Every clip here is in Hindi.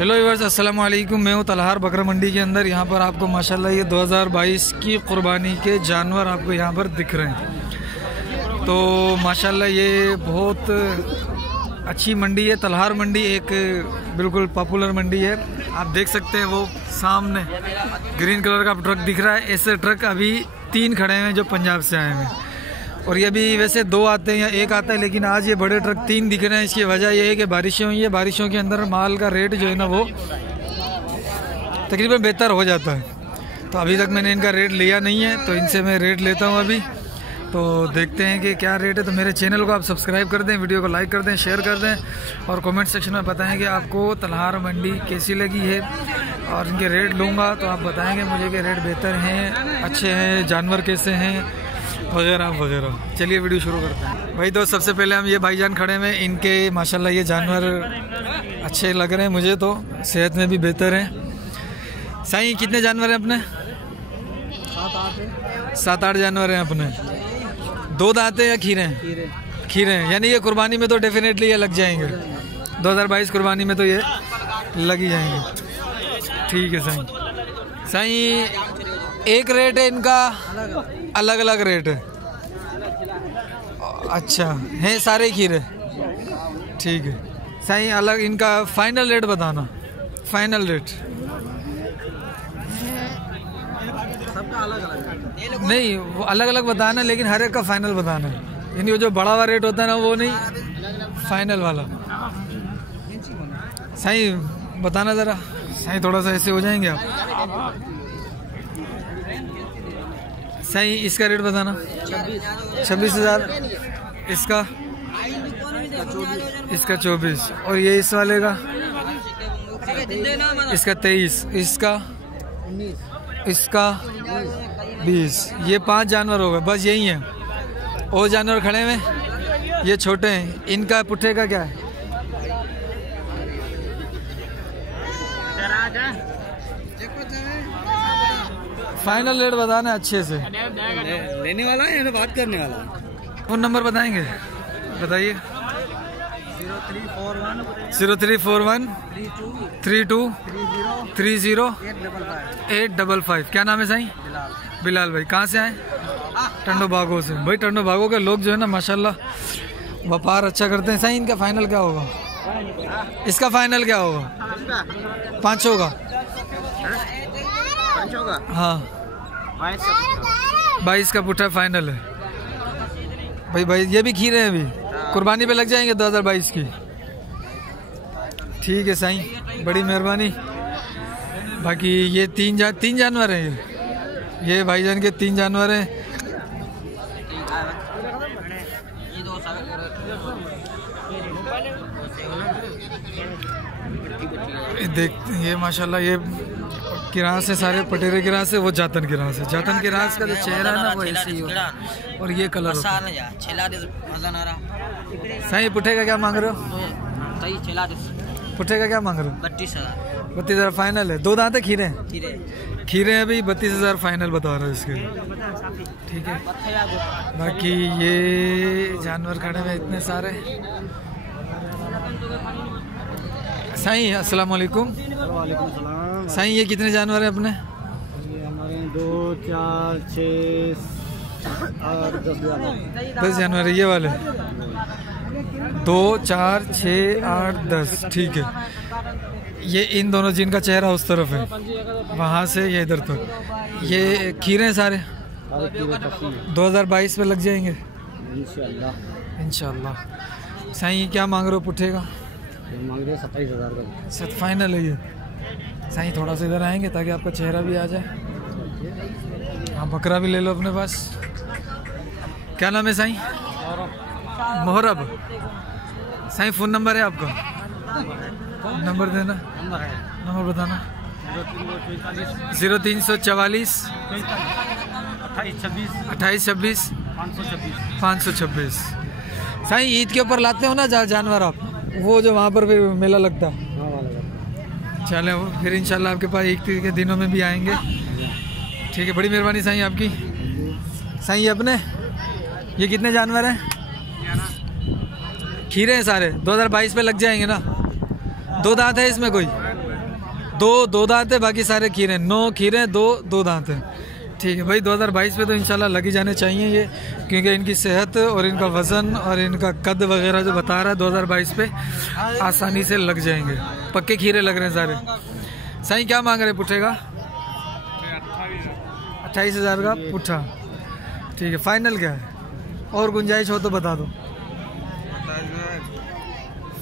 हेलो व्यूअर्स, अस्सलाम वालेकुम। मैं हूँ तलहार बकरा मंडी के अंदर। यहाँ पर आपको माशाल्लाह ये 2022 की कुर्बानी के जानवर आपको यहाँ पर दिख रहे हैं। तो माशाल्लाह ये बहुत अच्छी मंडी है। तलहार मंडी एक बिल्कुल पॉपुलर मंडी है। आप देख सकते हैं वो सामने ग्रीन कलर का ट्रक दिख रहा है। ऐसे ट्रक अभी 3 खड़े हैं जो पंजाब से आए हैं, और ये भी वैसे 2 आते हैं या 1 आता है, लेकिन आज ये बड़े ट्रक 3 दिख रहे हैं। इसकी वजह यह है कि बारिशें हुई है। बारिशों के अंदर माल का रेट जो है ना वो तकरीबन बेहतर हो जाता है। तो अभी तक मैंने इनका रेट लिया नहीं है, तो इनसे मैं रेट लेता हूँ अभी। तो देखते हैं कि क्या रेट है। तो मेरे चैनल को आप सब्सक्राइब कर दें, वीडियो को लाइक कर दें, शेयर कर दें, और कमेंट सेक्शन में बताएं कि आपको तलहार मंडी कैसी लगी है। और इनके रेट लूँगा तो आप बताएंगे मुझे कि रेट बेहतर हैं, अच्छे हैं, जानवर कैसे हैं, वगैरह वगैरह। चलिए वीडियो शुरू करते हैं। भाई दोस्त, सबसे पहले हम ये भाईजान खड़े हैं। इनके माशाल्लाह ये जानवर अच्छे लग रहे हैं मुझे, तो सेहत में भी बेहतर हैं। साईं, कितने जानवर हैं अपने? 7-8 जानवर हैं अपने। 2 दांत हैं या खीरे हैं? खीरे हैं, यानी ये कुर्बानी में तो डेफिनेटली ये लग जाएंगे। 2022 कुर्बानी में तो ये लग ही जाएंगे। ठीक है साईं। साईं, एक रेट है इनका, अलग अलग रेट है? अच्छा, हैं सारे खीरे? ठीक है साईं। अलग इनका फाइनल रेट बताना, फाइनल रेट। सबका अलग अलग नहीं, वो अलग अलग बताना, लेकिन हर एक का फाइनल बताना है। यानी वो जो बड़ा वाला रेट होता है ना वो नहीं, फाइनल वाला। साईं बताना ज़रा। साईं थोड़ा सा ऐसे हो जाएंगे आप। साईं इसका रेट बताना। 26,000। इसका 24। और ये इस वाले का? इसका 23। इसका 20। ये 5 जानवर हो गए, बस यही हैं। और जानवर खड़े हुए ये छोटे हैं। इनका पुट्ठे का क्या है? फाइनल रेट बताना अच्छे से। लेने वाला है या बात करने वाला है? फोन नंबर बताएंगे? बताइए। 0341 32 30 855। क्या नाम है साईं? बिलाल भाई। कहाँ से आए? टंडो बागों से। भाई टंडो बागों के लोग जो है ना माशाल्लाह व्यापार अच्छा करते हैं। साईं इनका फाइनल क्या होगा? इसका फाइनल क्या होगा? 500 का? हाँ, 22 का पुट्ठा फाइनल है। भाई ये भी खीरे हैं, अभी कुर्बानी पे लग जाएंगे 2022 की। ठीक है साईं, बड़ी मेहरबानी। बाकी ये 3 जानवर हैं। ये भाईजान के 3 जानवर हैं। देख, ये माशाल्लाह ये किरास से सारे पटेरे किरास से, वो जातन किरास है। जातन किरास का जो चेहरा है ना वो ऐसे ही होता है, और ये कलर होता है। साईं पुट्ठे का क्या मांग रहे हो? पुट्ठे का क्या मांग रहे हो? 32,000 फाइनल है। 2 दांत है? खीरे हैं अभी। 32,000 फाइनल बता रहे हो इसके। ठीक है। बाकी ये जानवर खड़े हुए इतने सारे। साईं अस्सलाम वालेकुम। साईं ये कितने जानवर हैं अपने? ये हमारे 2, 4, 6 और 10 जानवर है ये वाले। 2, 4, 6, 8, 10। ठीक है। ये इन दोनों जिनका चेहरा उस तरफ है, वहाँ से ये इधर तक ये खीरे हैं सारे। 2022 में लग जाएंगे इंशाल्लाह। साईं क्या मांग रहे हो पुट्ठे का? मांग रहे 27,000 का। सब फाइनल है ये। साईं थोड़ा सा इधर आएंगे ताकि आपका चेहरा भी आ जाए। हाँ, बकरा भी ले लो अपने पास। क्या नाम है साईं? मोहरब। साईं फ़ोन नंबर है आपका? नंबर देना। नंबर बताना। 0344 28 26 526। साईं ईद के ऊपर लाते हो ना जानवर आप, वो जो वहाँ पर फिर मेला लगता है? चले फिर इंशाल्लाह आपके पास ईद के दिनों में भी आएंगे। ठीक है, बड़ी मेहरबानी साईं आपकी। साईं अपने ये कितने जानवर हैं? खीरे हैं सारे। 2022 पे लग जाएंगे ना? 2 दांत है इसमें कोई? दो दांत है, बाकी सारे खीरे, 9 खीरे, दो दांत हैं। ठीक है भाई, 2022 पे तो इंशाल्लाह लग ही जाने चाहिए ये, क्योंकि इनकी सेहत और इनका वज़न और इनका कद वगैरह जो बता रहा है 2022 पे आसानी से लग जाएंगे। पक्के खीरे लग रहे हैं सारे। साईं क्या मांग रहे पुट्ठे का? 28,000 का पुट्ठा। ठीक है, फाइनल क्या है? और गुंजाइश हो तो बता दो।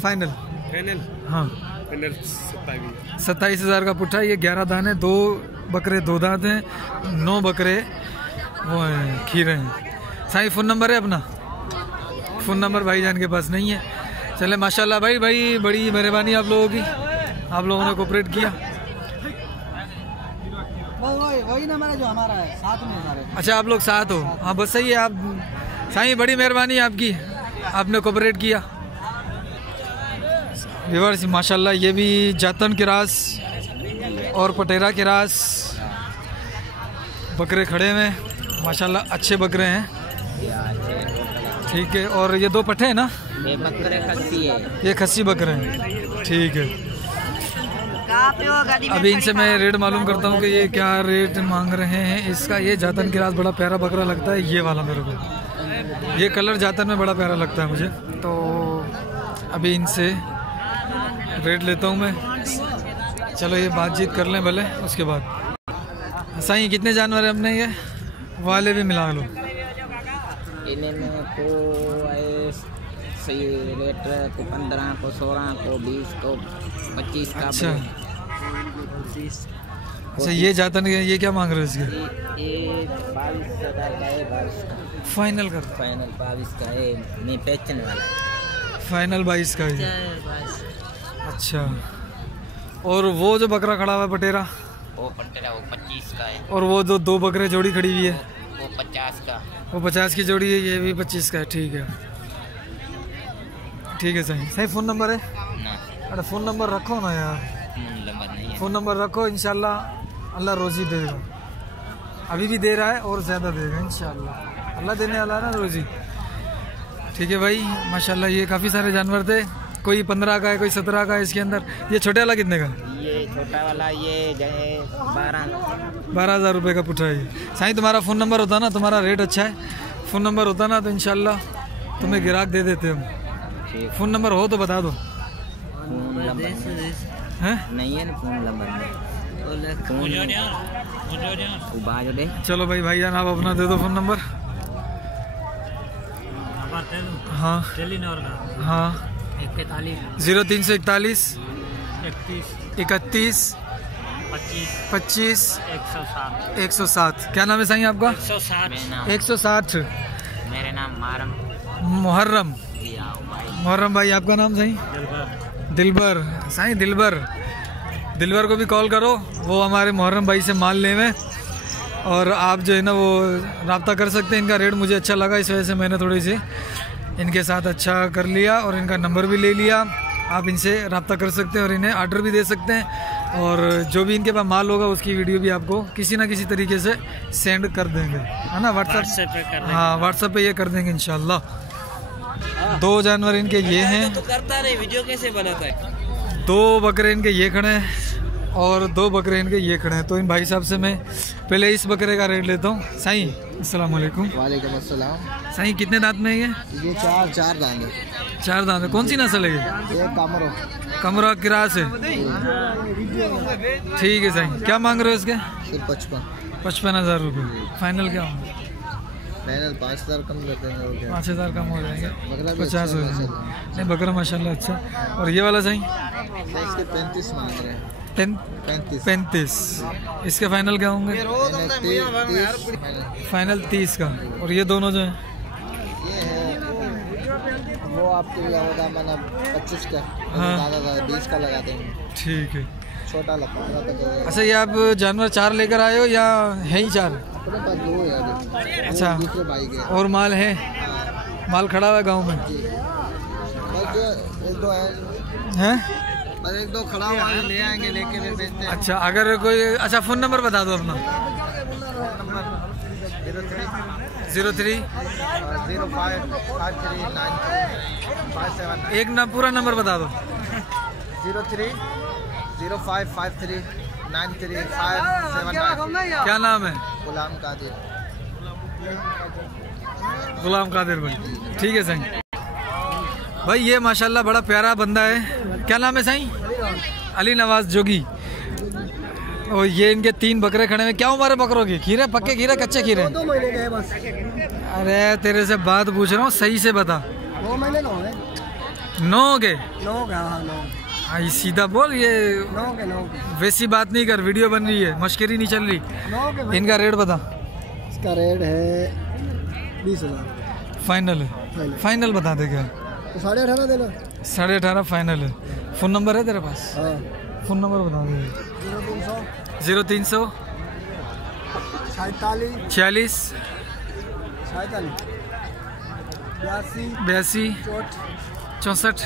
फाइनल? हाँ 27,000 का पुट्ठा। ये 11 दाने, 2 बकरे 2 दांत हैं, 9 बकरे वो हैं, खीरे हैं। साईं फ़ोन नंबर है अपना? फ़ोन नंबर भाईजान के पास नहीं है। चले माशाल्लाह भाई, बड़ी मेहरबानी आप लोगों की, आप लोगों ने कोऑपरेट किया। वही ना हमारा जो हमारा है, साथ में सारे। अच्छा आप लोग साथ हो? हाँ बस सही है। आप साईं बड़ी मेहरबानी आपकी, आपने कोऑपरेट किया। व्यूअर्स माशाल्लाह ये भी जातन के रास और पटेरा के रास बकरे खड़े हुए हैं माशाल्लाह, अच्छे बकरे हैं। ठीक है, और ये 2 पट्ठे हैं ना? ये बकरे खस्सी है, ये खस्सी बकरे हैं। ठीक है, अभी इनसे मैं रेट मालूम करता हूँ कि ये क्या रेट मांग रहे हैं इसका। ये जातन के रास बड़ा प्यारा बकरा लगता है ये वाला मेरे को, ये कलर जातन में बड़ा प्यारा लगता है मुझे। तो अभी इनसे रेट लेता हूँ मैं। चलो ये बातचीत कर लें भले, उसके बाद। साईं कितने जानवर है अपने? ये वाले भी मिला लो। इनमें को सही रेट को 15 को 16 को 20 को 25 का। अच्छा अच्छा, ये जातन ये क्या मांग रहे हो इसके? ये 22,000 का है। 22 का फाइनल कर? फाइनल 22 का है, मैं बेचने वाला है। फाइनल 22 का है। अच्छा, और वो जो बकरा खड़ा हुआ है पटेरा? वो पटेरा वो 25 का है। और वो जो 2 बकरे जोड़ी खड़ी हुई है? वो 50 का। वो 50 की जोड़ी है, ये भी 25 का है। ठीक है ठीक है। सही फ़ोन नंबर है ना? अरे फ़ोन नंबर रखो ना यार। नंबर नहीं है। फ़ोन नंबर रखो, इंशाल्लाह अल्लाह रोज़ी देगा। अभी भी दे रहा है और ज़्यादा देगा इंशाल्लाह, अल्लाह देने वाला है ना रोज़ी। ठीक है भाई माशाल्लाह, ये काफ़ी सारे जानवर थे। कोई 15 का है, कोई 17 का है इसके अंदर। ये छोटे वाला कितने का? ये छोटा वाला ये 12,000 रुपये का पुट्ठा है। साईं तुम्हारा फ़ोन नंबर होता ना, तुम्हारा रेट अच्छा है, फ़ोन नंबर होता ना तो इंशाल्लाह तुम्हें गिराक दे देते हम। फ़ोन नंबर हो तो बता दो। हैं? नहीं है ना फ़ोन नंबर। चलो भाई जान आप अपना दे दो फ़ोन नंबर। हाँ हाँ 0341 31 25 107। क्या नाम है साईं आपका? 160। मेरे नाम मुहर्रम। मुहर्रम भाई आपका नाम साईं? दिलबर। साईं दिलबर को भी कॉल करो, वो हमारे मुहर्रम भाई से माल लेवे। और आप जो है ना वो रब्ता कर सकते हैं। इनका रेट मुझे अच्छा लगा, इस वजह से मैंने थोड़ी सी इनके साथ अच्छा कर लिया और इनका नंबर भी ले लिया। आप इनसे रब्ता कर सकते हैं और इन्हें ऑर्डर भी दे सकते हैं। और जो भी इनके पास माल होगा उसकी वीडियो भी आपको किसी ना किसी तरीके से सेंड कर देंगे, है ना? व्हाट्सएप पे। हाँ व्हाट्सएप पे ये कर देंगे इंशाल्लाह। 2 जानवर इनके ये हैं। तो करता रहे, वीडियो कैसे बनाता है? 2 बकरे इनके ये खड़े हैं और 2 बकरे इनके ये खड़े हैं। तो इन भाई साहब से मैं पहले इस बकरे का रेट लेता हूँ। साईं अस्सलाम वालेकुम। वालेकुम अस्सलाम। साईं कितने दांत में है ये 4 दांत है। 4 दांत है। कौन सी नस्ल है ये? कामरो। कमरा किरास है। ठीक है साईं, क्या मांग रहे हो इसके? सिर्फ 55,000 रुपये। फाइनल क्या होगा? फाइनल 5,000 कम कर देंगे। 5,000 कम हो जाएंगे, 50 हो जाएंगे। नहीं बकरा माशाल्लाह अच्छा। और ये वाला साईं? इसके 35 मांग रहे हैं। 35। इसके फाइनल क्या होंगे? फाइनल 30 का। और ये दोनों जो हैं? ये है वो आपके लिए होगा मतलब 25 का। हाँ 20 का लगा देंगे। ठीक है। छोटा लगा तक। अच्छा ये आप जानवर 4 लेकर आए हो या है ही 4? अपने पास 2 है। अच्छा दूसरे भाई के और माल है? माल खड़ा हुआ है गाँव में? बस जो 1-2 है। हैं? बस 1-2 खड़ा हुआ है, ले आएंगे, लेके फिर बेचते हैं। अच्छा अगर कोई, अच्छा फ़ोन नंबर बता दो अपना। 03 05 53 9 5 7। एक ना पूरा नंबर बता दो। 03 0553935799। क्या नाम है? गुलाम कादिर। गुलाम कादिर भाई, ठीक है साईं। भाई ये माशाल्लाह बड़ा प्यारा बंदा है। क्या नाम है साईं? अली नवाज जोगी। और ये इनके 3 बकरे खड़े हैं। क्या उम्र है बकरों की? खीरे पक्के खीरे कच्चे खीरे? 2 महीने के बस। अरे तेरे से बात पूछ रहा हूँ, सही से बता। 2 महीने का हो गए। 9 के? 9 का, हाँ 9। हाँ सीधा बोल, ये 9 के। वैसी बात नहीं कर, वीडियो बन रही है, मश्करी नहीं चल रही। 9 के। इनका रेट बता। इसका रेट है 20,000 फाइनल है? फाइनल बता दे क्या? तो 18.5 देना। 18.5 फाइनल है। फ़ोन नंबर है तेरे पास? हाँ। फ़ोन नंबर बता दे। 0300 46 82 64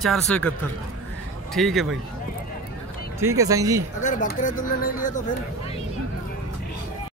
471। ठीक है भाई, ठीक है साईं जी। अगर बकरे तुमने नहीं लिए तो फिर